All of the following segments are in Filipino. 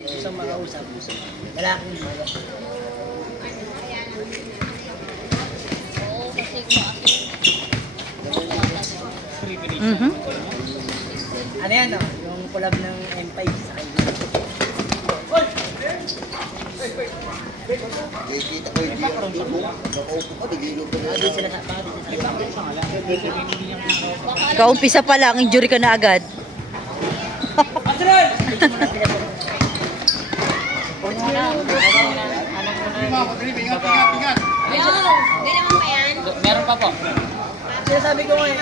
Isang makausap. Lalaking maya. Oo, kasi Ano yan, no? Yung collab ng M5 sa kanya. Kita ko yung nakaupo ko, nagilog ko na. Kaumpisa pa lang, injury ka na agad. meron pa po. Sinasabi ko ngayon,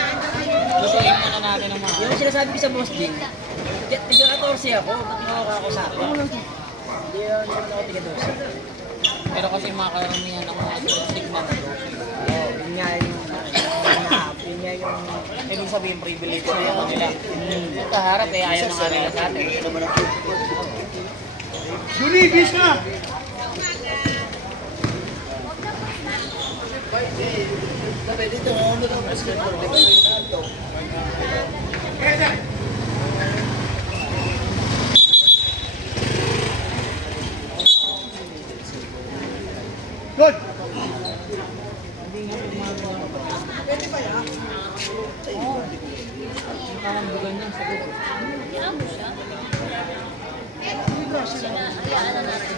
Lutuin muna natin ang mga. yung sinasabi ko sa boss Jing, tiga-14 ako, ba't nakaka ako sa akin? Hindi ako tiga-12. Pero kasi mga karamihan ng mga stigma na doon. Oo, yun nga yung Ibig sabihin privilege na yung nila. Kaharap eh, ayaw na nga nila sa atin. Junibis na! Dito, basketball, di ba yung kanto? Good!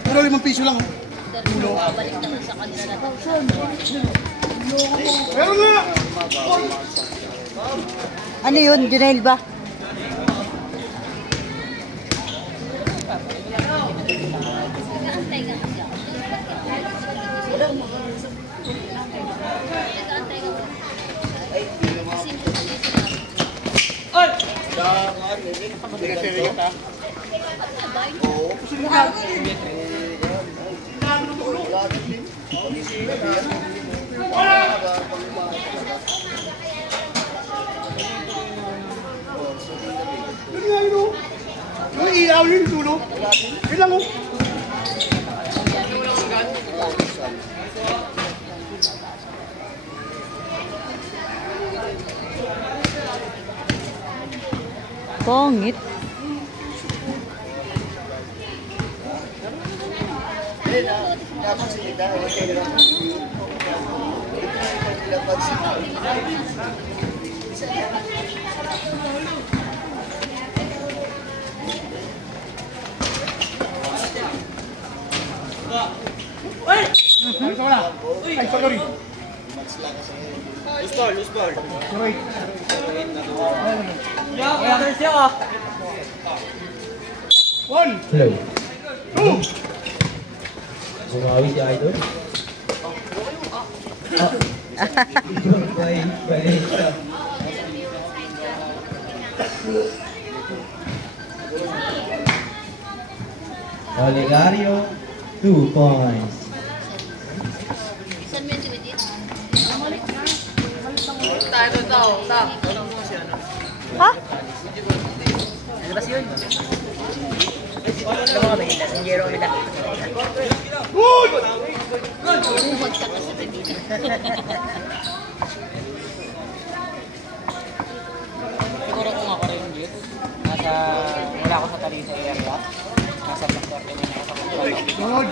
Pero 5 piso lang. Balik naman sa kanila na. Pero nga! Ano yun, Junel ba? Nag-aantay ka kasi ako. Nag-aantay ka ba? Simple kasi sinabi. Yung ilaw yun, tulo. Ilang oh. Pongit. Ay, sorry. Loose ball. Wait. Kaya siya ka. 1, Hello. 2, Bumawi si Idol. Balik siya. Olegario, 2 points. Saan mo yung edit? Ha? Labas yun. Ito mga mahila. Sinjero kami dati. good! Umuhod ka kasi sa dito. Siguro kung ako rin dito, wala ako sa Talisa area, nasa Blackwater na ako sa Good.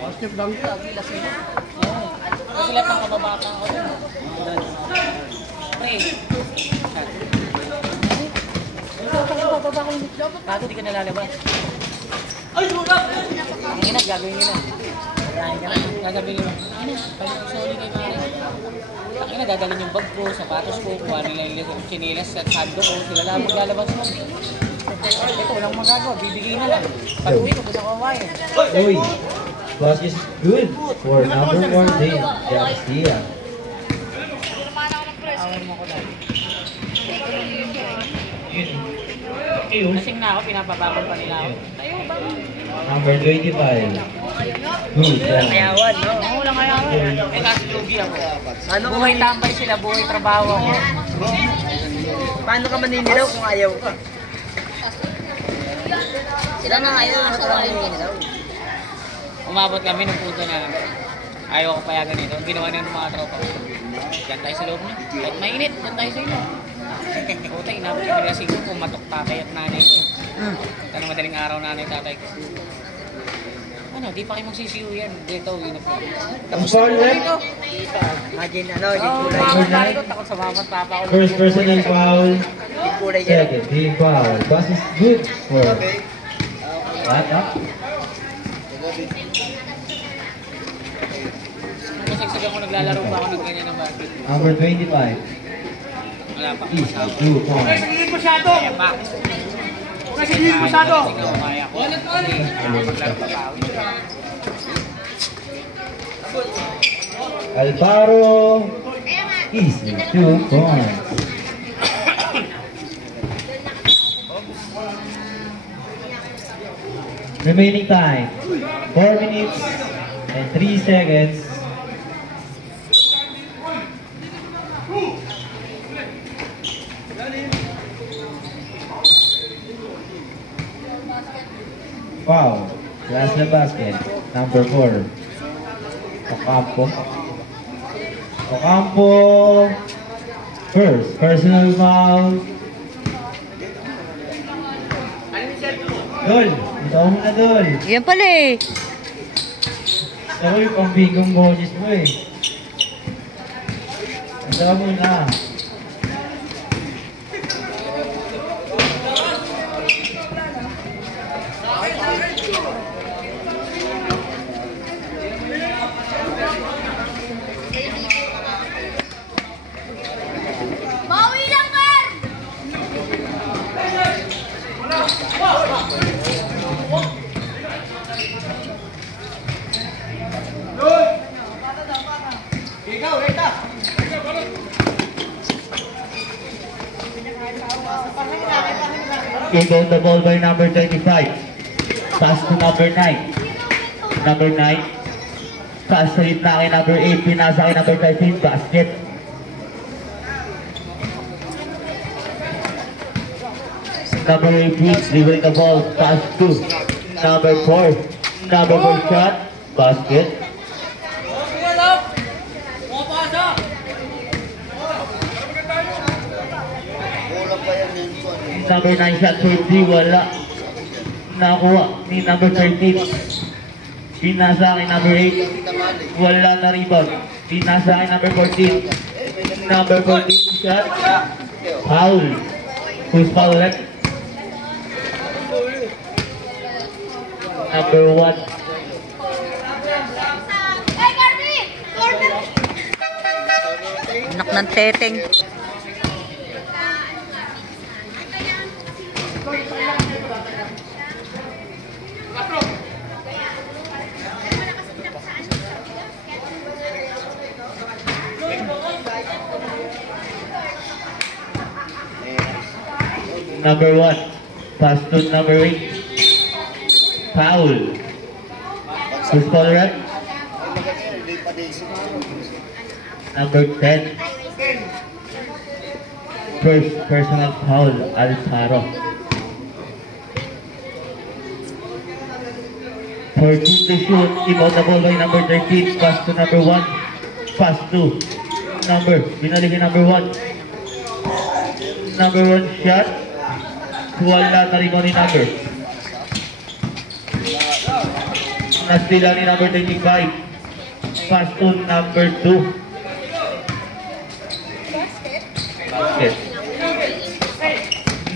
Basket lang. Kasi lahat ng kababata ko dun. Pre, bago di ka nalalabas. Ay, sulat! Ang ina, gagawin nila. Gagawin nila. Ina, sorry kay Mari. Ang ina, dadalhin yung bag ko, sapatos ko, kuha nila yung chinilas at hando ko. Sila lang maglalabas mo. Ito, walang magagawa. Bibigay na lang. Pag-uwi ko, gusto ko kawain. Uy, plus is good for number 14, Garcia. Awin mo ko lang. Lasing na ako, pinapabagal pa nila ako. Tayo, bago. Number 25, good Walang point. ayawan, no? Oo, walang kayawan. Eh, kasi lugi ako. Ano ka Buhay tambay sila, buhay trabaho ako. Paano ka maninilaw kung ayaw ka? Sila na ayaw na sa Maninilaw. Umabot kami ng punto na ayaw ko payagan ito. Ang ginawa ng mga tropa ko. Diyan tayo sa loob niya. Kahit mainit, diyan tayo sa inyo. Puta, inabot kami na siguro kung matok tatay at nanay ko. Ito na madaling araw na yung tatay ko. Ano, di pa kayo magsisiyo yan. Dito, yun na po. Ang foul rep. Imagine, ano, yung Oo, kulay. mga ko, takot sa mamat, papa ko. First personal foul. Yung kulay niya. Second team foul. Pass is good for Bata. Masagsagan ko, naglalaro pa ako ng ganyan ng basket. Number 25. Wala pa. East, 2 points. Sigilid masyado. Kaya pa. Sigilid masyado. Sige, kaya ko. Hindi, maglaro pa pa ako. Alvaro. East, 2 points. Remaining time, 4 minutes and 3 seconds. Wow, last na basket, number 4. Ocampo. Ocampo. First, personal foul. Dol, ito mo na Dol. Yan pala eh. Ako yung pambigong boses mo eh. Ito mo na. Bawi lang, Mar! Give out the ball by number 25. Pass to number 9. Number 9. Pass sa gitna kay number 8. Pinasa kay number 13. Basket. Number 18. Dribbling the ball. Pass to number 4. Number 4 shot. Basket. Number 9 shot for 3, wala. Nakuha ni number 13. Pinasa kay number 8. Wala na rebound. Pinasa kay number 14. Number 14 shot. Foul. Who's foul left? Number 1. Hey, Garby! Corner! Anak ng teteng. Number 1. Pass to number 8. Foul. Who's foul left? Number 10. First personal foul, Alfaro. 14 to shoot, give out the ball by number 13, pass to number 1, pass to number, binalik kay number 1. Number 1 shot, wala na rin ni number. Nastila ni number 25, pass to number 2. Basket.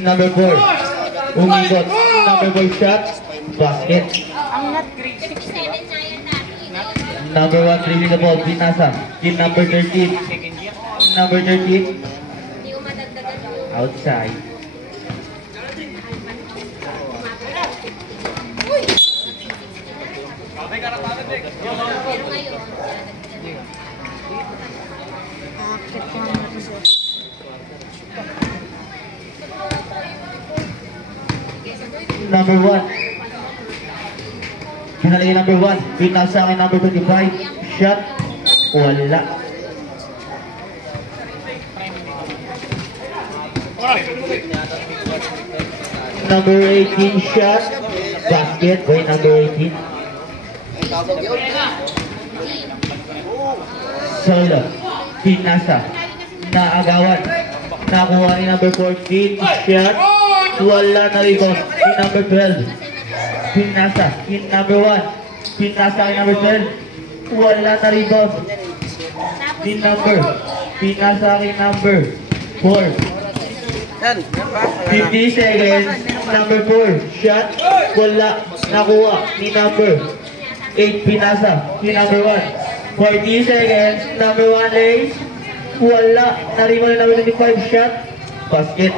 Number 4, umigot, number 4 shot, basket. Number 1 dribbling the ball, pinasa. Team number 13. Number 13. Outside. Number 1. Pinalagay number 1. Pinasa kay number 25. Shot. Wala. Number 18 shot. Basket by number 18. Solo. Pinasa. Naagawan. Nakuha ni number 14. Shot. Wala na rebound. Pin number 12. Pinasa. Pin number 1. Pinasa kay number 12. Wala na rebound. Pin number. Pinasa kay number 4. 50 seconds. Number 4. Shot. Wala. Nakuha. Pin number 8. Pinasa. Pin number 1. 40 seconds. Number 1 lays. Wala. Na-rebound number 25. Shot. Basket.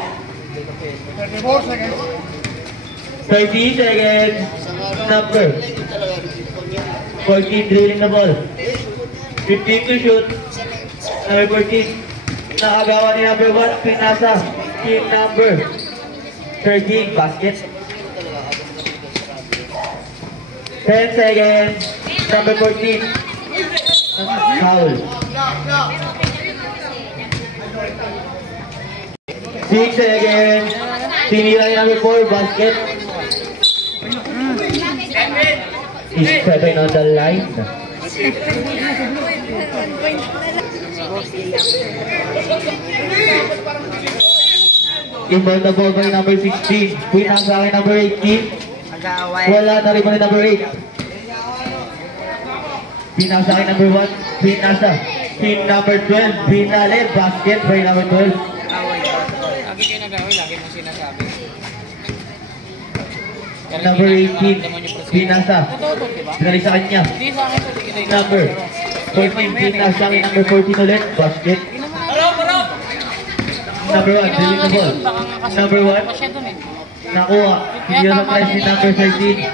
34 seconds. 30 seconds. Number 14 drilling the ball. 15 to shoot. Number 14. Nakagawa ni number 1. Pinasa. Team number 13. Basket. 10 seconds. Number 14. Foul. 6 seconds. Tinira ni number 4. Basket. Is 7 on the line. Inbound the ball by number 16. Pinasa kay number 18. Wala na rin ni number 8. Pinasa kay number 1. Pinasa. Team number 12. Pinale. Basket by number 12. Lagi kayo nag-away, lagi mong sinasabi. Number 18. Pinasa. Pinali sa kanya. Hindi sa akin, hindi kita Number 14. Pinasa kay number 14 ulit. Basket. Number 1. Drilling the ball. Number 1. Nakuha. Hindi na price ni number 13.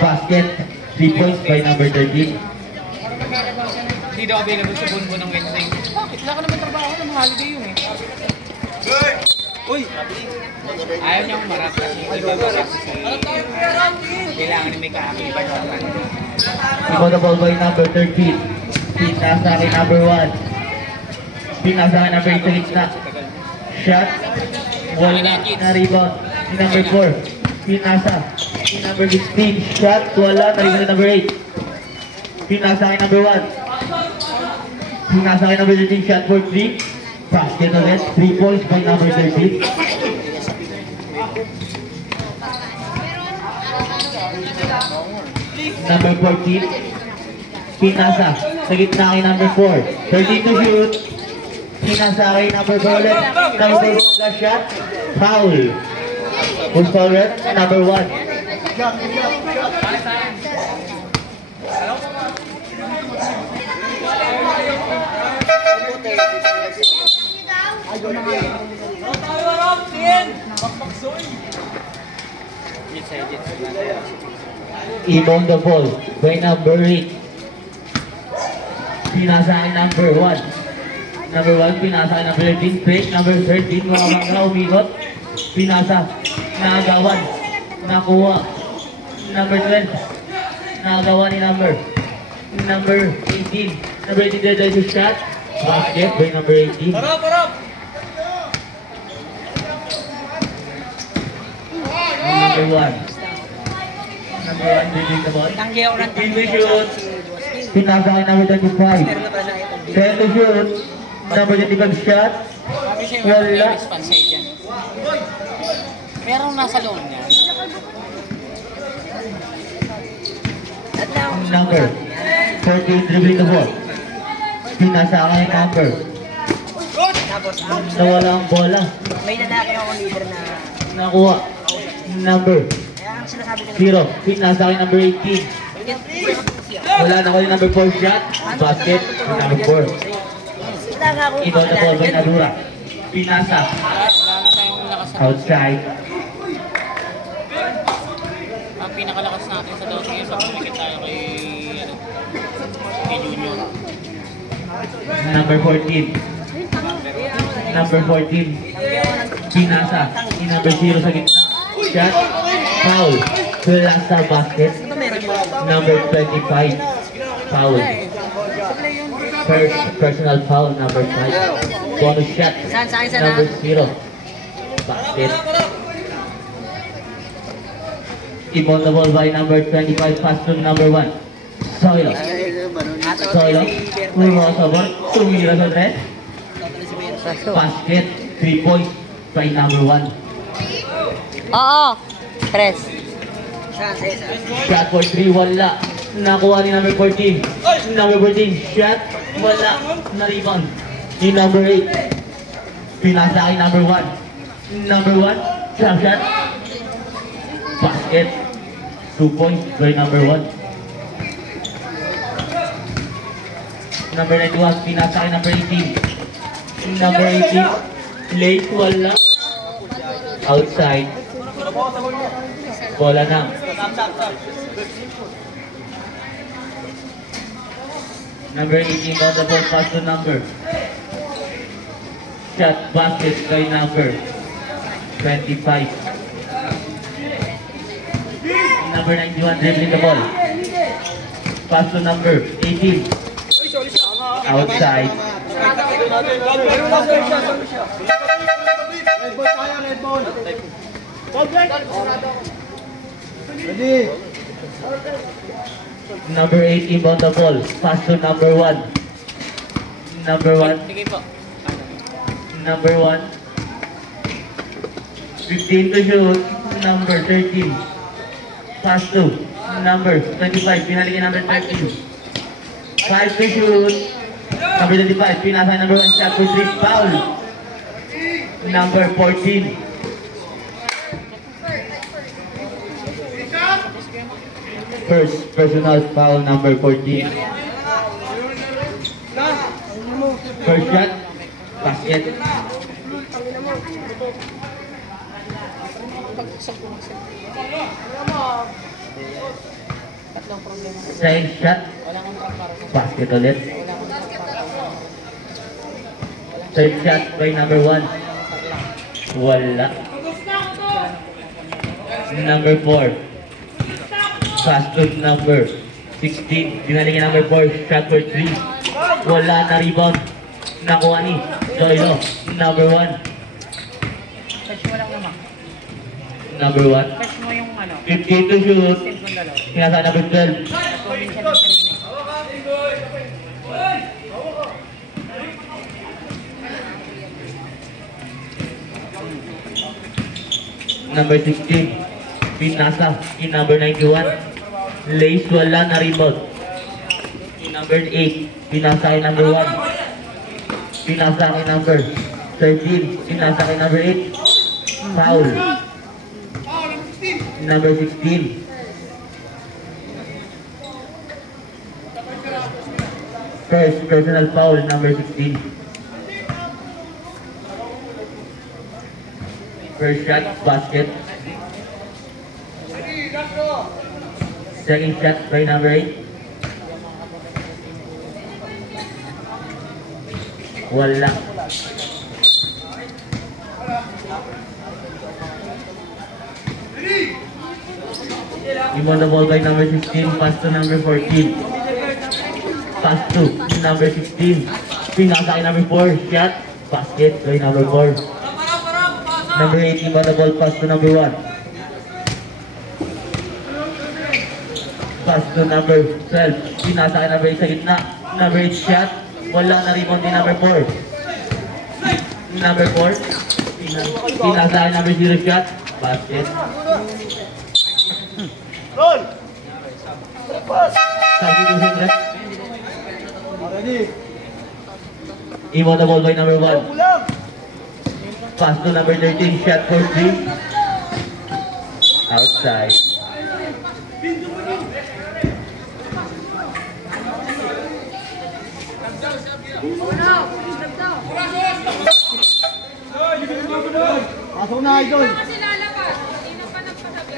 Basket. 3 points by number 13. Hindi daw available sa Bunbun ng Wednesday. Bakit? Wala ka naman trabaho ng holiday yun eh. Uy! Ayaw niyang marap kasi hindi ba marap kasi kailangan may kaakibat sa kanya. Ikaw the ball by number 13. Pinasa kay number 1. Pinasa kay number 8 sa gitna. Shot. Wala na rebound. Si number 4. Pinasa. Si number 16. Shot. Wala na rebound si number 8. Pinasa kay number 1. Pinasa kay number 13. Shot for 3. Basket ulit. 3 points by number 13. Number 14. Pinasa. Sa gitna kay number 4. 13 to shoot. Pinasa kay number 4 ulit. Number 4 the shot. Foul. Who's foul red? Number 1. Inbound the ball by number 8. Pinasa kay number 1. Number 1, pinasa kay number 13. Break number 13. Mga bangka umikot. Pinasa. Nakagawan. Nakuha. Number 12. Nakagawa ni number 18. Number 18 dahil sa shot. Basket by number 18. Number 1. Number 1 dribbling the ball. Tanggi ako ng In the shoot. Pinasa kay number 25. 10 to shoot. Number 25 shot. Sabi siya yung Wala. response dyan. Merong nasa loob niya. Number 14 dribbling the ball. Pinasa kay number. Nawala ang bola. May lalaki ako leader na Nakuha. Number kaya ang sinasabi ko 0. Pinasa kay number 18. Wala na ko yung number 4 shot. Basket. Number 4. wala nga ako Inbound the ball by Nadura. Pinasa. Wala na tayong lakas na. Outside. Ang pinakalakas natin sa dog ngayon, pagkulikit tayo kay Junior. Number 14. Number 14. Pinasa. Si number 0 sa gitna. Shot. Foul. Wala sa basket. Number 25. Foul. First personal foul. Number 5. Bonus shot. Number 0. Basket. Inbound the ball by number 25. Pass to number 1. Soilo. Soilo. Crossover. Tumira sa red. Basket. 3 points by number 1. Oo. Press. Shot for 3, wala. Nakuha ni number 14. Number 14, shot, wala. Na-rebound. Ni number 8. Pinasa kay number 1. Number 1, jump shot. Basket. 2 points by number 1. Number 91, pinasa kay number 18. Number 18, late, wala. Outside. Bola na. Number 18 on the ball, pass to number. Shot basket by number 25. Number 91 dribbling the ball. Pass to number 18. Outside. Red ball tayo, red ball. Ready. Number 8 inbound the ball. Pass to number 1. Number 1. Sige po. Number 1. 15 to shoot. Number 13. Pass to number 25. Pinalikin number 13. 5 to shoot. Number 25. Pinasa number 1. Shot to 3. Foul. Number 14. First personal foul, number 14. First shot, basket. Second shot, basket ulit. Third shot by number 1. Wala. Number 4. Fast to number 16. Dinalikin number 4. Shot for 3. Wala na rebound. Nakuha ni Doylo. Number 1. Touch mo lang naman. Number 1. Touch mo yung ano. 15 to shoot. Send kong dalawa. Pinasa number 12. Kunin siya ng kanina. Number 16. Pinasa in number 91. Lace, wala na rebound. In number 8. Pinasa kay number 1. Pinasa kay number 13. Pinasa kay number 8. Foul. Number 16. First personal foul, number 16. First shot, basket. Second shot by number 8. Wala. Inbound the ball by number 16, pass to number 14. Pass to number 16. Pinasa kay number 4, shot, basket by number 4. Number 8, inbound the ball, pass to number 1. Pass to number 12. Pinasa kay number 8 sa gitna. Number 8 shot. Wala na rebound din number 4. Number 4. Pinasa kay number 0 shot. Basket. Roll. Substitution rep. Ready. Inbound the ball by number 1. Pulang. Pass to number 13. Shot for 3. Outside. Pasok na, idol. Kasi lalabas. Hindi na pa nagpasabi.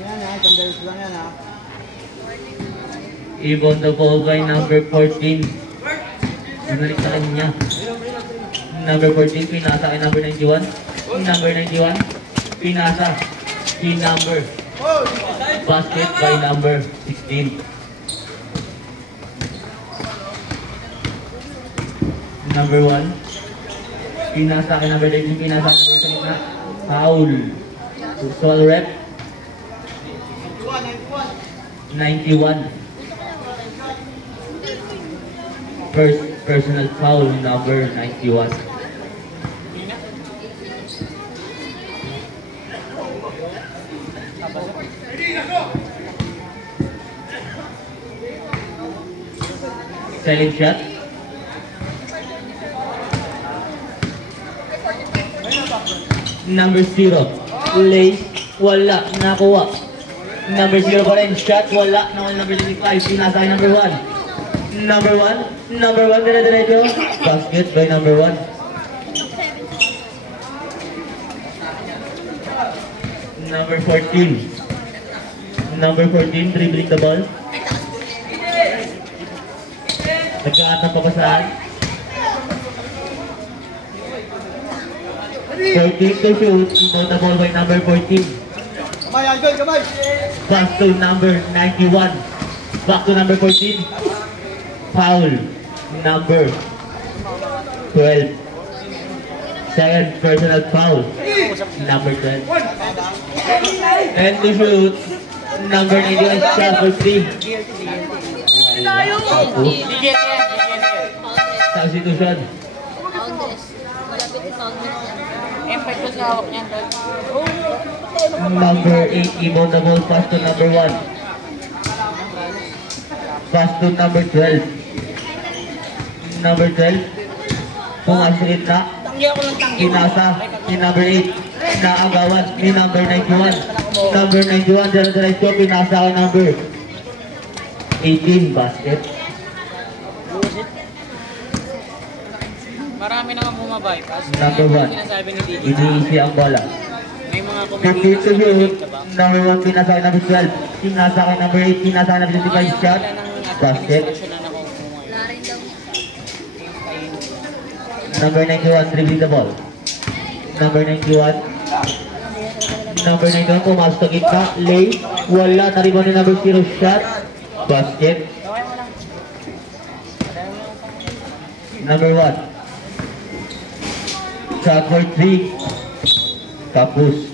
Yan ha, sandals lang yan ha. Inbound the ball by number 14. Binalik sa kanya. Number 14, pinasa kay number 91. Number 91, pinasa kay number. Basket by number 16. Number 1, pinasa kay number 13, pinasa kay number 19. Foul. Usual rep. 91. First personal foul, number 91. Second shot. Number 0. Lay. Wala. Nakuha. Number 0 pa rin. Shot. Wala. Nakuha number 25. Pinasa kay number 1. Number 1. Number 1. Dire-diretso. Basket by number 1. Number 14. Number 14. Dribbling the ball. Nagkaat ng papasaan. 14 to shoot. Ito the ball by number 14. Kamay, Idol, kamay. Pass to number 91. Back to number 14. Foul. Number 12. Second personal foul. Number 12. And to shoot. Number 91. Shot for 3. Substitution. Empay ko sa hawak niyan. Number 8, ibon the ball, pass to number 1. Pass to number 12. Number 12, pumasok na. Tanggi ako lang tanggi. Pinasa ni number 8. Naagawan ni number 91. Number 91, dire-diretso, pinasa kay number 18, basket. Marami naman bumabypass. Number 1, Sinasabi ni DJ. iniisi ang bola. May mga 15 to shoot. Number 1, pinasa kay number 12. Pinasa kay number 8, pinasa kay number 25, shot. Basket. Number 91, dribbling the ball. Number 91. Number 91, pumasok sa gitna. Lay. Wala. Nariban ni number 0, shot. Basket. Number 1. Shot for 3. Tapos.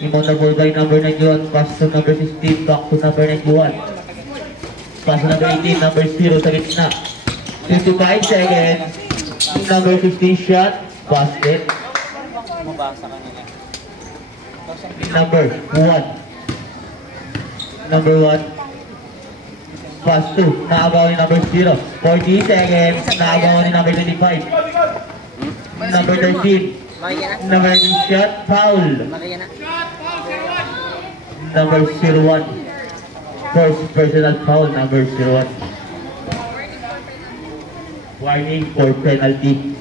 Imon the ball by number 91. Pass to number 15. Back to number 91. Pass to number 18. Number 0 sa gitna. 55 seconds. Number 15 shot. Basket. Number 1. Number 1. Pass to. Naabaw ni number 0. 40 seconds. Naabaw ni number 25. Number 13. Number 13 shot. Foul. Number 01. First personal foul. Number 01. Warning for penalty.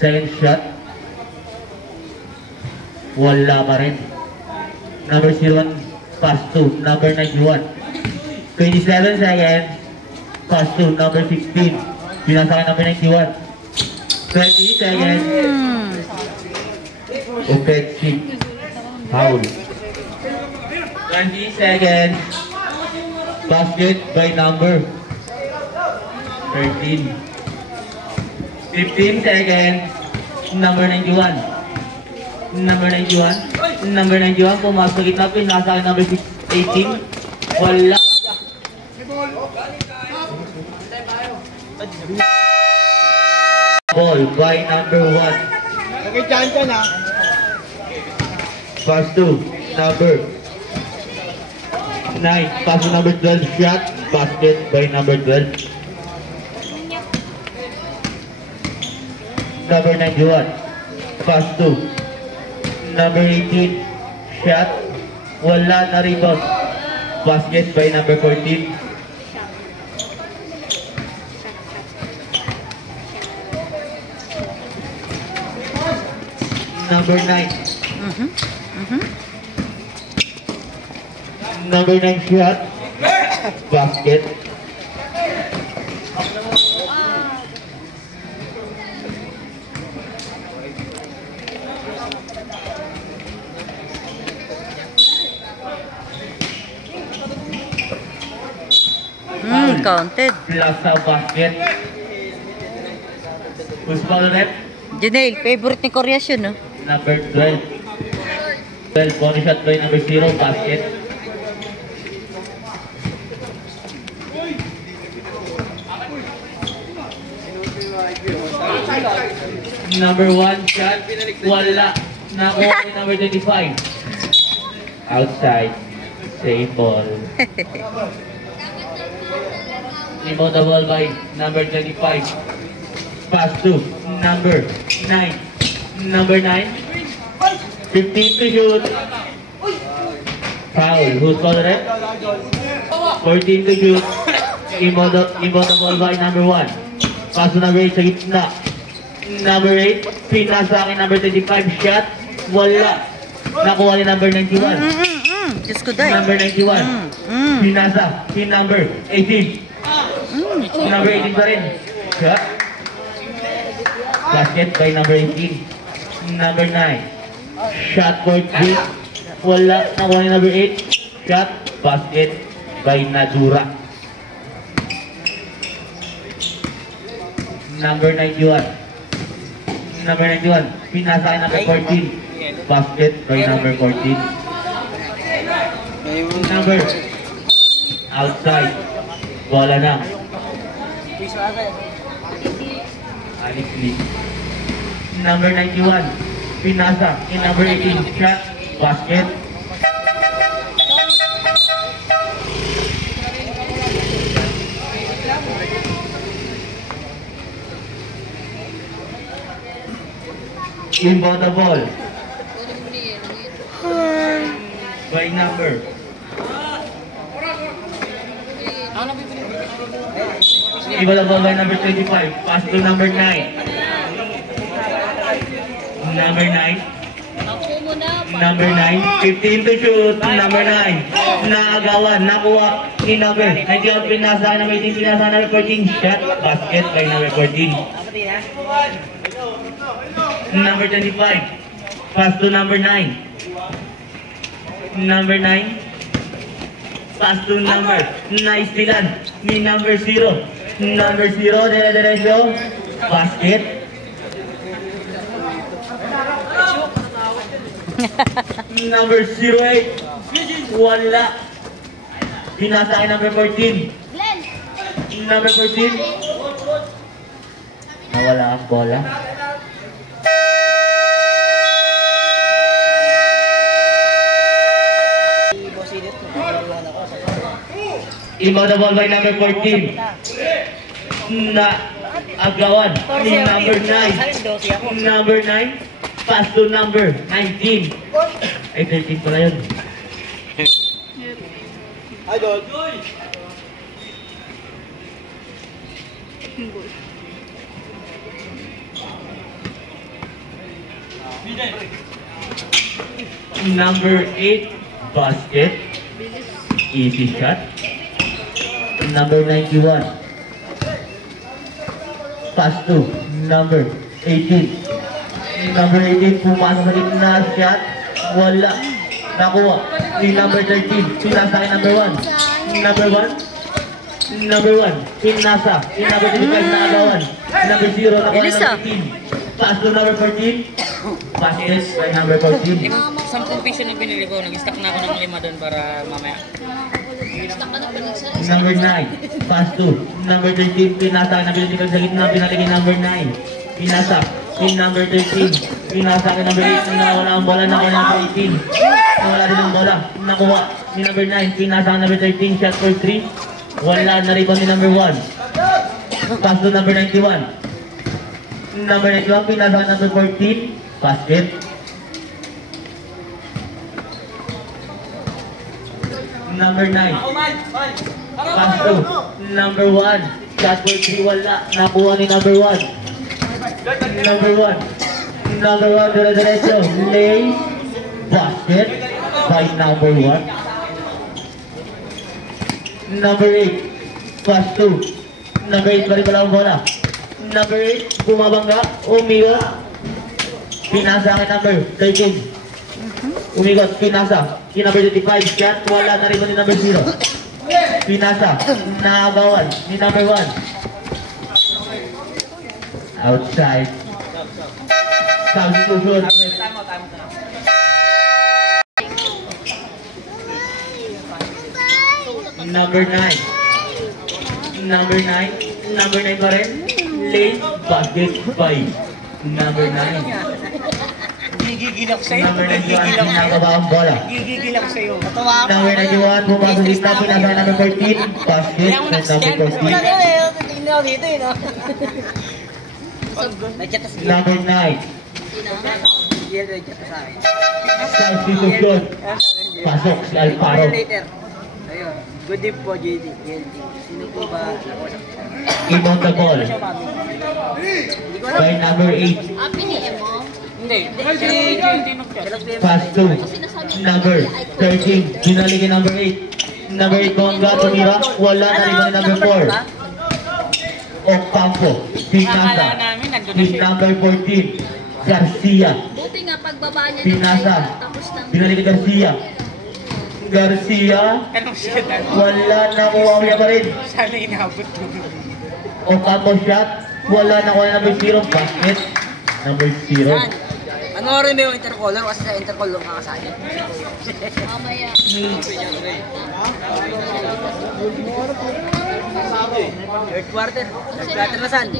Second shot. Wala pa rin. Number 01. Pass to number 91. 27 seconds. Pass to number 16. Pinasa kay number 91. 20 seconds. Offensive foul. 20 seconds. Basket by number 13. 15 seconds. Number 91. Number 91. Number 91. Pumasok gitna. Pinasa kay number 18. Wala. Ball by number 1. Nakikyan ka na. Pass to number 9. Pass to number 12. Shot. Basket by number 12. Number 91. Pass to number 18. Shot. Wala na rebound. Basket by number 14. Number 9. Number 9 shot. Basket. Counted. Plus sa basket. Who's foul rep? Janelle, favorite ni Koreas yun, no? number 12. 12, body shot by number 0, basket. Number 1 shot, wala. Nakuha ni number 25. Outside, same ball. Rebound the ball by number 25. Pass to number 9. Number 9. 15 to shoot. Foul. Who's called red? 14 to shoot. Rebound the ball by number 1. Pass to number 8 sa gitna. Number 8. Pinasa akin number 25. Shot. Wala. Nakuha ni number 91. Diyos ko dahil. Number 91. Pinasa. Si number 18. Number 18 pa rin. Shot. Basket by number 18. Number 9. Shot for 3. Wala. Nakuha ni number 8. Shot. Basket by Nadura. Number 91. Number 91. Pinasa kay number 14. Basket by number 14. Number. Outside. Bola na. Alex Lee. Number 91. Pinasa in number 18. Shot. Basket. Inbound the ball. By number. Inbound the ball by number 25. Pass to number 9. Number 9. Number 9. 15 to shoot. Number 9. Naagawan. Nakuha ni number. Nandiyan pinasa number 18. Pinasa number 14. Shot. Basket by number 14. Number 25. Pass to number 9. Number 9. Pass to number. Nice tilan ni number 0. Number 0. Dire-diretso. Basket. Number 08. Wala. Pinasa kay number 14. Number 14. Nawala ang bola. Inbound the ball by number 14. Na agawan ni number 9. Number 9. Pass to number 19. Ay, 13 pala yun. Idol. Number 8. Basket. Easy shot. Number 91. Pass to number 18. Number 18 pumasok sa gitna. Shot. Wala. Nakuha ni number 13. Pinasa kay number 1. Number 1. Number 1. Pinasa. Ni number 25 na agawan. Number 0 nakuha ni number 18. Pass to number 14. Basket by number 14. 10 piso na pinili ko. Nag-stack na ako ng 5 doon para mamaya. Number 9. Pass to number 13. Pinasa. Nabilitig sa gitna. Pinaligay number 9. Pinasa. In number 13. Pinasa kay number 8. Nawala ang bola. Nakuha number 18. Nawala din ang bola. Nakuha ni number 9. Pinasa kay number 13. Shot for 3. Wala na rebound ni number 1. Pass to number 91. Number 91. Pinasa kay number 14. Basket. Number 9. Pass to number 1. Shot for 3. Wala. Nakuha ni number 1. Number 1. Number 1. Dire-diretso. Lay. Basket. By number 1. Number 8. Pass to number 8. Balik pala ang bola. Number 8. Bumabangga. Umigot. Pinasa kay number 13. Umigot. Pinasa. Si number 35. Shot. Wala na rin ni number 0. Pinasa. Naabawan ni number 1. Outside. Substitution. Number 9. Number 9. Number 9 pa rin. Late basket 5. Number 9. Gigigil ako sa'yo. Number 91, ginagawa ang bola. Gigigil ako sa'yo. Number 91, pumasok gitna, pinasa number 14. Basket Kaya mo ng number 14. Tingnan ako dito eh, no? Nagchat sa Number 9. nagchat sa akin. Substitution. Pasok si Alparo. Later. Ayun. Good day po, JD. Sino po ba? Ibon the ball. Hindi ko alam. By number 8. Piniin mo? Hindi. Pass to number 13. Binalikin number 8. Number 8 Conga, tumira. Wala na rin yung number 4. Ocampo. Pinasa. With number 14. Garcia. Buti nga pagbaba niya Pinasa. Binalikin Garcia. Garcia. Anong shit? Wala na kuha niya pa rin. Sana inabot ko. Ocampo shot. Wala na kuha number 0. Basket. Number 0. Ano rin ba yung intercolor? Kasi sa intercolor kakasali. Mamaya. Third quarter. Third quarter na saan?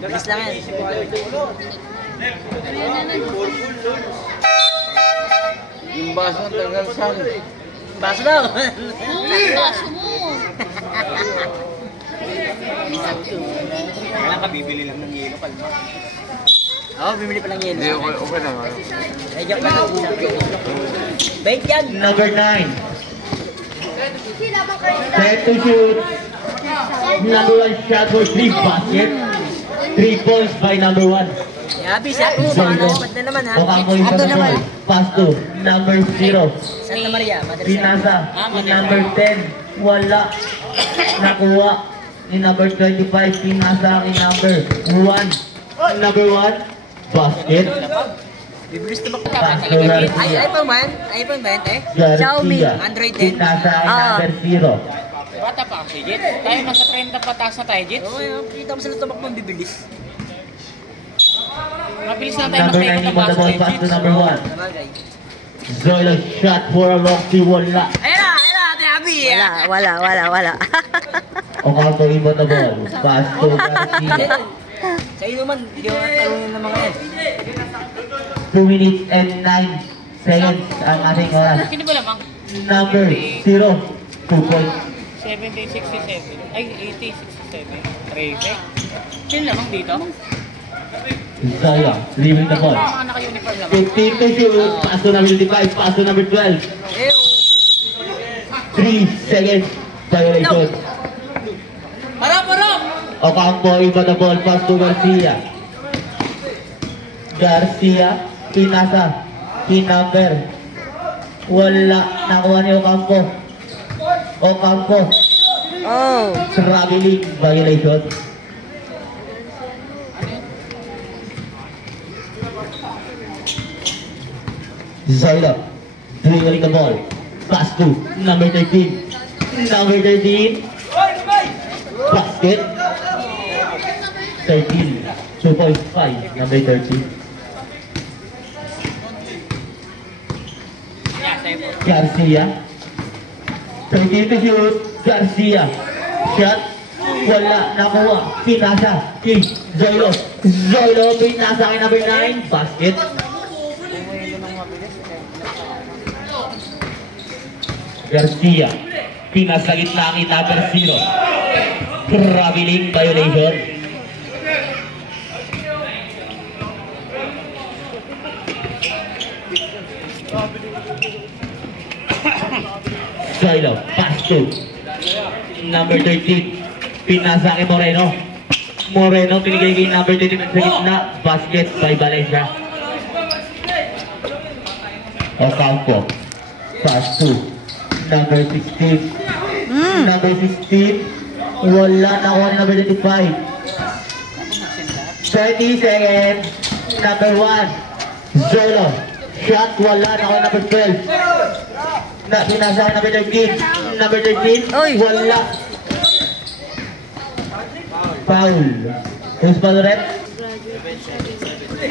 Bilis lang yan. Yung baso ang tagal saan. Baso daw. Baso mo. Kailan ka bibili lang ng yelo, kalma. Oo, bumili pa lang yelo. Hindi, okay na. Ay, joke lang. Bait yan. Number 9. Set to shoot. Number 1 shot for 3 basket. 3 points by number 1. Yabi, siya po. Baka nakapad na naman ha. Ocampo yung Ato naman. pass to number 0. Santa Maria, Madrid. Pinasa. Number 10. Wala. Nakuha. Ni number 25. Pinasa ni number 1. Number 1. Basket. Bibilis na ba? Pass to Garcia. iPhone man? iPhone ba yan, eh? Xiaomi. Garcia. Android 10. Pinasa ni number 0. Bata pa kasi, Jet. Tayo nasa 30 pataas na tayo, Jet. Oo, kita mo sila tumakbo ang bibilis. Mabilis na tayo Number 9 makikita ni Bata Boy. Pass to number 1. Sabagay. Zoilo shot for a long three. Wala. Ayun na, Ate Abby. Wala. Ocampo ibon the ball. Pass to Garcia. Sa iyo naman, hindi ko tanongin ng mga yan. 2 minutes and 9 seconds ang ating oras. Sino ba lamang? Number 0. 2 points. 70-67. Ay, 80-67. Treve. Sino lamang dito? Zoilo leaving the ball. Mga naka-uniform lamang. 15 to shoot. Pass to number 25. Pass to number 12. Ew. 3 seconds. Violation. Harap! Ocampo ibon the ball. Pass to Garcia. Garcia. Pinasa. Pinumber. Wala. Nakuha ni Ocampo. Ocampo. Oh. Traveling violation. Zoilo dribbling the ball. Pass to number 13. Number 13. Basket. 13. 2.5. Number 13. Yeah, tayo po. Garcia. 13 to shoot. Garcia. Shot. Wala. Nakuha. Pinasa. Kay Zoilo. Zoilo. Pinasa kay number 9. Basket. Garcia. Pinasa gitna kay number 0. Traveling violation. Zoilo. Pass to number 13. Pinasa kay Moreno. Moreno pinigay kay number 13 sa gitna. Basket by Valencia. Ocampo. Pass to number 16. Number 16. Wala na ako number 25. 30 seconds. Number 1. Zolo. Shot. Wala na ako number 12. Pinasa kay number 13. Number 13. Oy. Wala. Foul. Who's foul rep?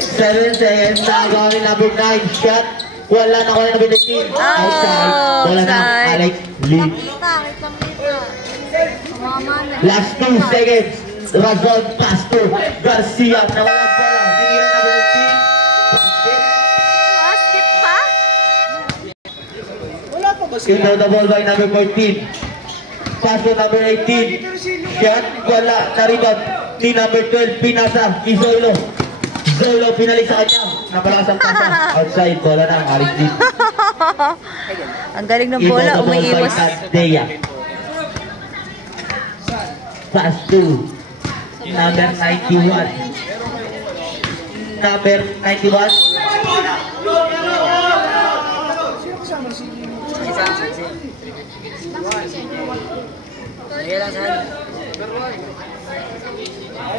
7 seconds. Nagawa ni number 9. Shot. Wala na ko na number 13. Outside. Wala na. Alex Lee. Last 2 seconds. Razon Pastor Garcia. Nawala pa lang. Sinira number 13. Basket pa? Wala pa ba Still sila? the ball by number 14. Pass to number 18. Shot. Wala. Na-rebound. Ni number 12. Pinasa. Izoilo. Zoilo pinalik sa kanya. Napalakas ang pasa. Outside. Bola na. Aris Lee. Ang galing ng bola, umiiwas. Deya. Pass to number 91. Number 91. Sige lang saan.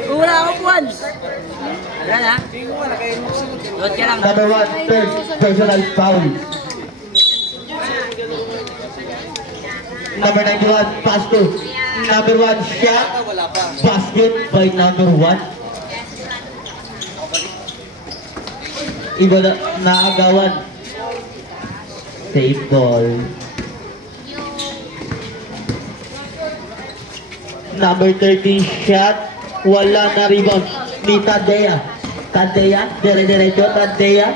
Wala akong once. Wala na. Load ka lang. Number 1, third personal foul. Number 91, pass to number 1, shot. Basket by number 1. Iba na naagawan. Safe ball. Number 13, shot. Wala na rebound ni Tadea. Tadea, dire-diretso, Tadea.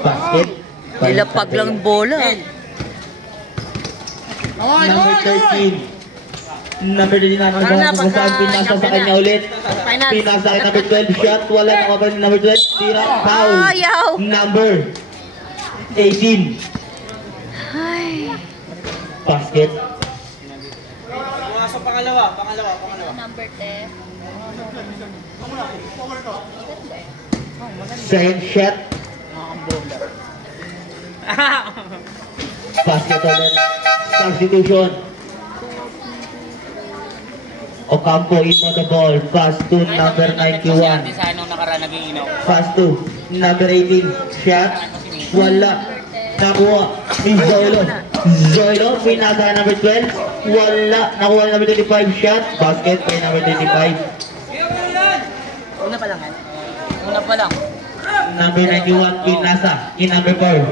Basket. by Nilapag Tadea. lang bola. Number 13. Number 13 na nagkakaroon sa pinasa sa kanya ulit. Pinasa kay number 12. Shot. Wala na kapag ni number 12. Tira. Foul. Ayaw. Number 18. Basket. Pumasok pangalawa. Number 10. Second shot. Basket ulit. Substitution. Ocampo in on the ball. Pass to number 91. Sa anong nakaraan naging inaw. Pass to number 18. Shot. Wala. Nakuha ni Zoilo. Zoilo. Pinasa number 12. Wala. Nakuha ni number 25. Shot. Basket by number 25. Una pa lang yan. Una pa lang. Number 91. Pinasa. In number 4.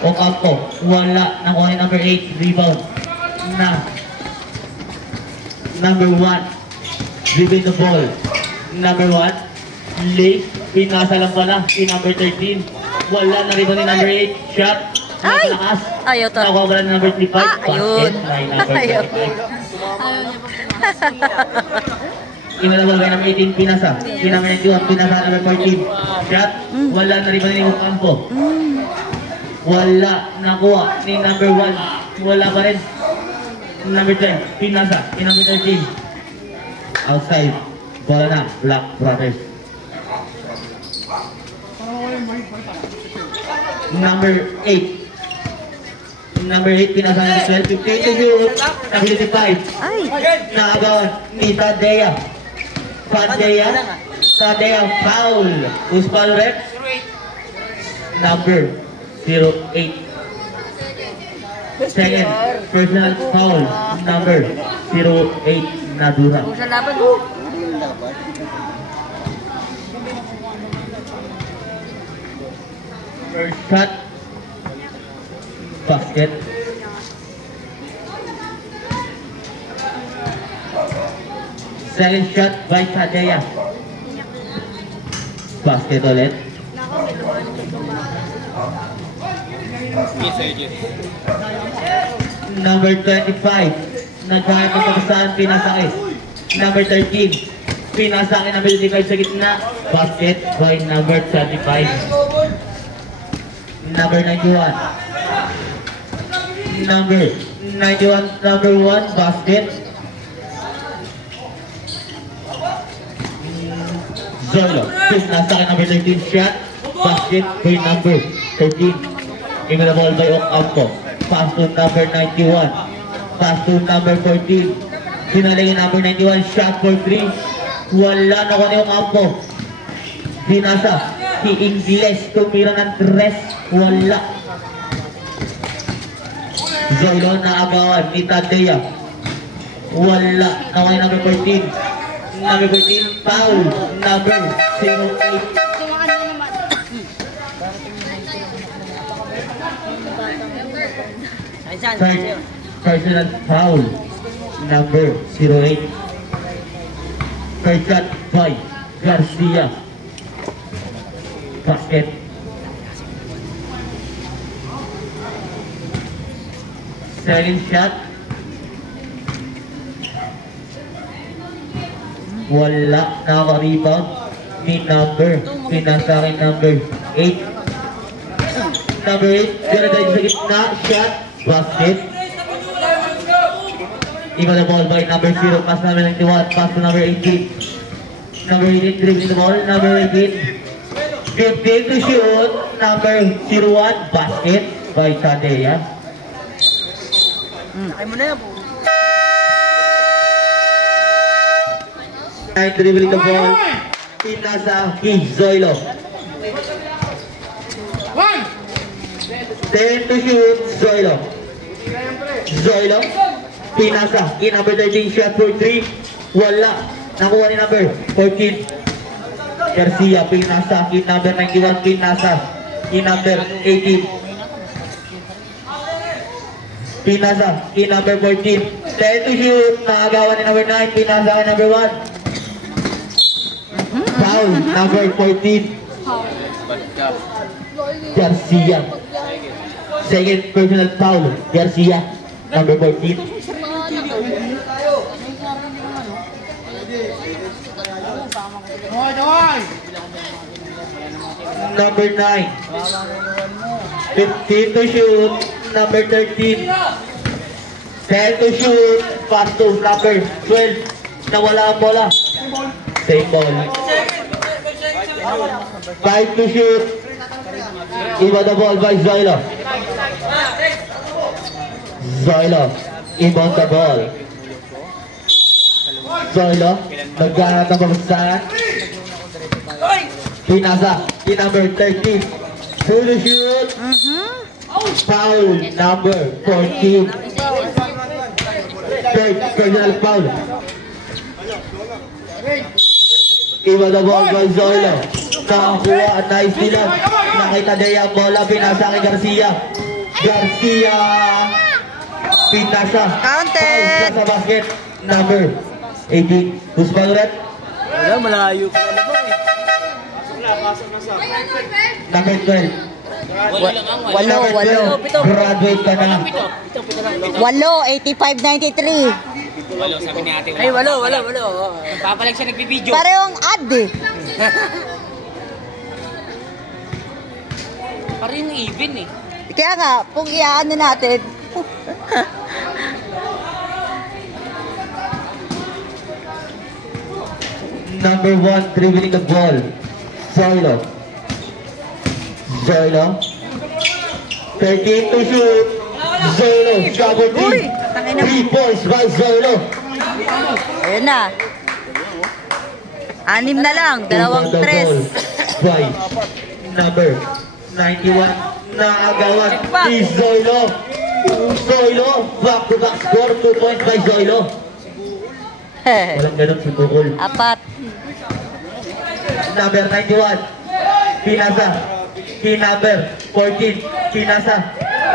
Ocampo. Wala. Nakuha ni number 8. Rebound. Na. Number 1. Dribbling the ball. Number 1. Late. Pinasa lang pala. In number 13. Wala na rebound ni number 8. Shot. Ay! Napalakas. Ayaw to. Nakuha pala ni number 35. Ah, ayun. Basket by number Ayaw. 35. Inalabal by number 18. Pinasa. In number 91. Pinasa number 14. Shot. Wala na rebound ni Ocampo. Wala. Nakuha ni number 1. Wala pa rin. Number 10. Pinasa. In number 13. Outside. Bola na. Black Brothers. Number 8. Number 8. Pinasa number 12. 15 to shoot. Number 55. Ay! Naagawan ni Tadea. Tadea. Tadea. Foul. Who's foul red? Number 08. Second. Personal foul. Number 08. Nadura. Kung sa laban. First shot. Basket. Second shot by Tadea. Basket ulit. Number 25. Nagkakit ng pagkasaan, pinasakit. Number 13. Pinasakit number 25 sa gitna. Basket by number 25. Number 91. Number 91, number 1, basket. Zolo. Pinasakit number 13 shot. Basket by number 13. Given the ball by Ocampo. Pass to number 91. Pass to number 14. Pinalingin number 91. Shot for 3. Wala na ko ni Ocampo. Binasa. Si Ingles. Tumira ng 3. Wala. Zolo na agawan ni Tadea. Wala. Na ko ni number 14. Number 14. Foul. Number 08. Third personal foul, number 08. Third shot by Garcia. Basket. Second shot. Wala, nakaka-rebound ni number, pinasakit number 8. Number 8, gana tayo sa gitna, shot, basket. Ikaw na ball by number 0, pass number 91, pass to number 18. Number 18, dribbling the ball, number 18. 15 to shoot, number 01, basket by Tadea. Sakay mo na yan po. 9 dribbling the ball, pinasa kay Zoilo. 10 to shoot, Zoilo. Zoilo, pinasa kay number 13, shot for 3. Wala, nakuha ni number 14. Garcia, pinasa kay number 91, pinasa kay number 18. Pinasa kay number 14. 10 to shoot, nakagawa ni number 9, pinasa kay number 1. Foul, number 14. Garcia. Second personal foul, Garcia, number 14. Number 9. 15 to shoot, number 13. 10 to shoot, pass to number 12. Nawala ang bola. Same ball. 5 to shoot. Iba the ball by Zoilo. Zoilo. Iba the ball. Zoilo. Nagkarat ng pamasahan. Pinasa. Key number 13. 2 to shoot. Foul number 14. Third personal foul. Iba the ball by Zoilo. Nakakuha at nice nila. Nakita Dea ang bola. Pinasa kay Garcia. Garcia. Pinasa. Counted. Sa basket. Number 18. Who's foul red? Wala, malayo pa na po eh. Number 12. Walo. Graduate ka na. Walo, 85-93. Walo, sabi ni ate. Ay, walo. Papalag siya nagbibideo. Parehong ad eh. Parang yung even eh. Kaya nga, kung iaano natin. Number 1, dribbling the ball. Zoilo. Zoilo. 13 to shoot. Zoilo. Cover 3. 3 points by Zoilo. Ayun na. 6 na lang, dalawang The tres. ball by number 91. Naagawan si Zoilo. Zoilo. Back-to-back score. 2 points by Zoilo. Walang ganun si Bukol. 4. Number 91. Pinasa. Key number 14. Pinasa.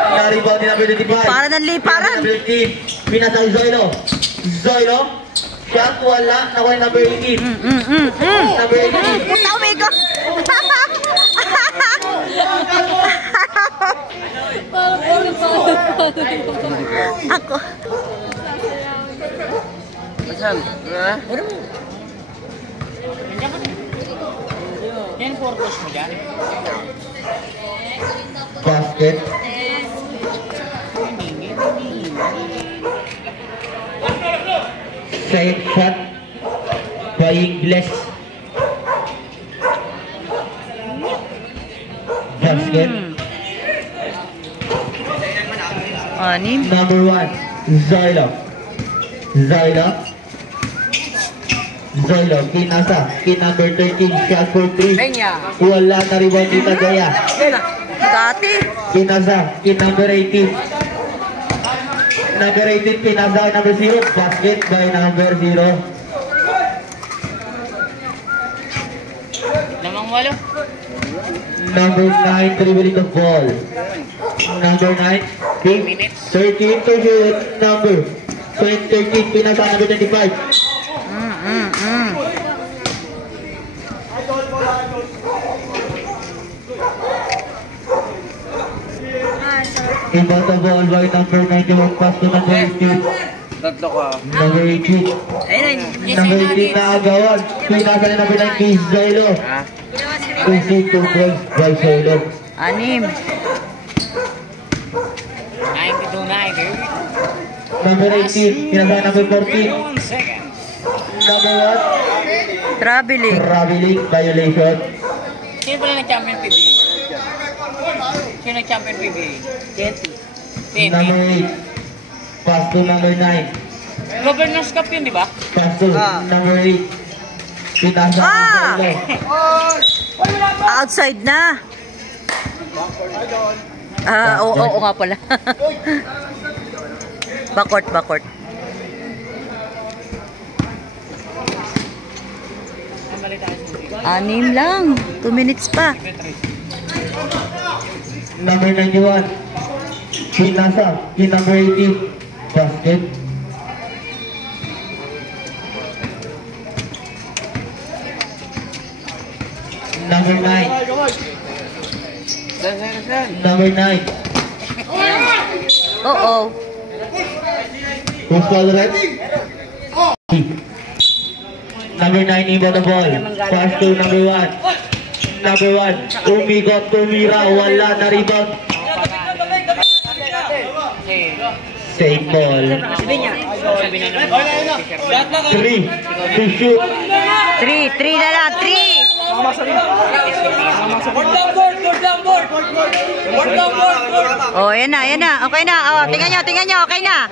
Na-rebound ni number 25. Para ng liparan. Number 13. Pinasa kay Zoilo. Zoilo. Shot wala. Nakuha yung number 18. Number 18. Puta, umigo. Ako. Saan? Ha? Yan purpose mo dyan. Basket. Second shot by Ingles. Basket. 6. Number 1, Zoilo. Zoilo. Zoilo, pinasa. Key number 13, shot for 3. Penya. Wala na rebound dito, Gaya. Dati. Pinasa. Key number 18. Number 18, pinasa kay number 0. Basket by number 0. Lamang walo. Number 9, dribbling the ball. Number 9. 13 to shoot, number 13, pinasa number 25. Inbound the ball by number 91, pass to number 18. Tatlo ka. Number 18. Number 18 na agawan. Pinasa na number 9, Keith Zailo. Concede 2 points by Zailo. 6. 92-90. Number 18, pinasa na number 14. 1 second. Number 1, Traveling. traveling violation. Sino pala nag-champion PBA? Sino nag-champion PBA? TNT. Number 8, pass to number 9. Governor's Cup yun, di ba? Pass to number 8. Pinasa na Zailo. Outside na. Oo nga pala. Backcourt. Ang balita ka sa 6 lang. 2 minutes pa. Number 91, pinasa kay number 18, basket. Number 9, number 9, Oo. who's called red? Number 9, inbound the ball, pass to number 1. Number 1, umikot, tumira, wala na rebound. Save ball. 3 to shoot. 3 na lang. 3. Oh, yan na. Okay na. Oh, tingnan nyo. Okay na.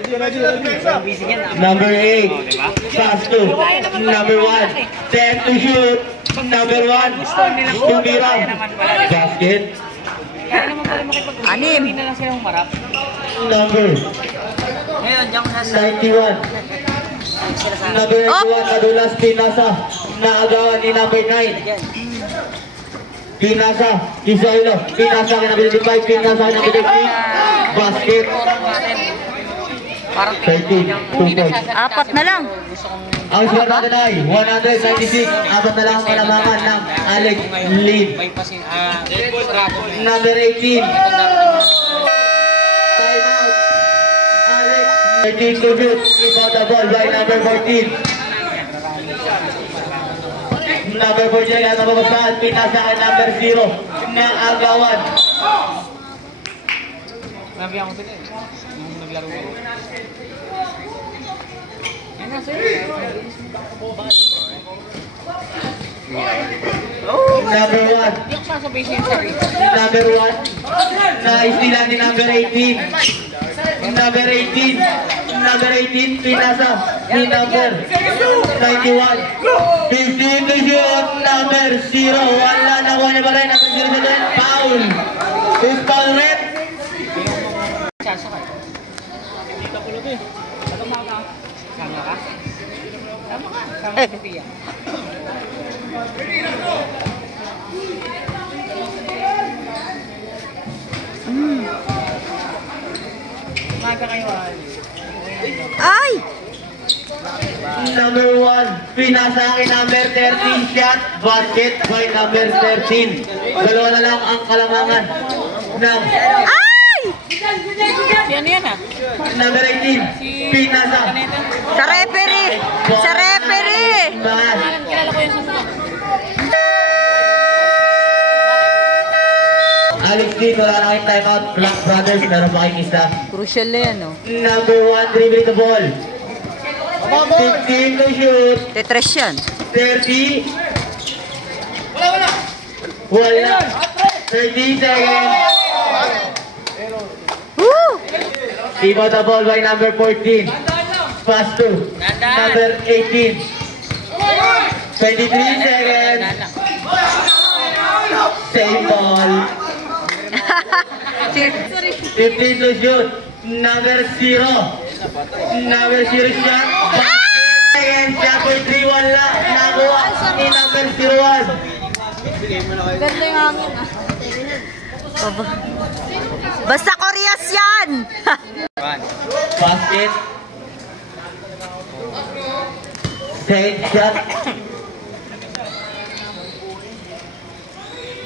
Number 8, pass to number 1, 10 to shoot. Number 1, tumira, basket. Kaya naman pala makipag-usap. 6. Hindi na lang sila humarap. Number Ngayon, diyan ko 91, number 91, kadulas pinasa, naagawan ni number 9. Pinasa, Isailo, pinasa kay number 25, pinasa kay number 13, basket. Parang 13, 2 points. 4 na lang. Ang score natin ay 196, apat na lang ang kalamangan ng Alex Lin. may pasin, sarado na yun. Number 18, time out. Alex, 13 to shoot, rebound the ball by number 14. Number 14 na nababasahan, pinasa kay number 0 na agawan. Nabihan ko sila eh. Nung naglaro ko. Yan na sir. Number 1, Hindi ako sasabihin siya yung sarili. number 1, na-istila ni number 18. Number 18, number 18, pinasa ni number 91. 15 to shoot, number 0. Wala na ko niya pa rin. Number 0 sa doon, foul. Is foul red. Chance ka. Hindi ka pulo eh. Sama ka. Sama ka? Sama ka. Sama ka si Pia. Umaga kayo Ay! Number 1, pinasa kay number 13, shot, basket by number 13. Dalawa na lang ang kalamangan ng Ay! Si ano yan ah? number 18, pinasa. Sa referee! Sa referee! Mas. Kilala ko yan sa mga. Alex Dean, wala na kayong timeout. Black Brothers, meron pa kayong isa. Crucial na yan, oh. Number 1, dribbling the ball. 15 to shoot. Tetris yan. 30. Wala. 30 seconds. Woo! Inbound the ball by number 14. Pass to number 18. 23 seconds. Save ball. 15 to shoot. Number 0. Number 0 shot. Seconds. Shot for 3. Wala. Nakuha ni number 01. Ganda yung hangin ah. Aba. Basta Koreas yan! Basket. Straight shot.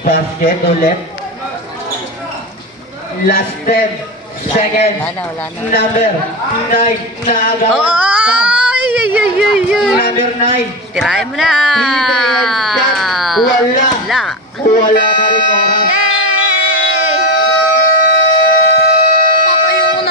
Basket ulit. Last 10 seconds. Wala na. Number 9 na agawan. Ay! Number 9. Tirahin mo na!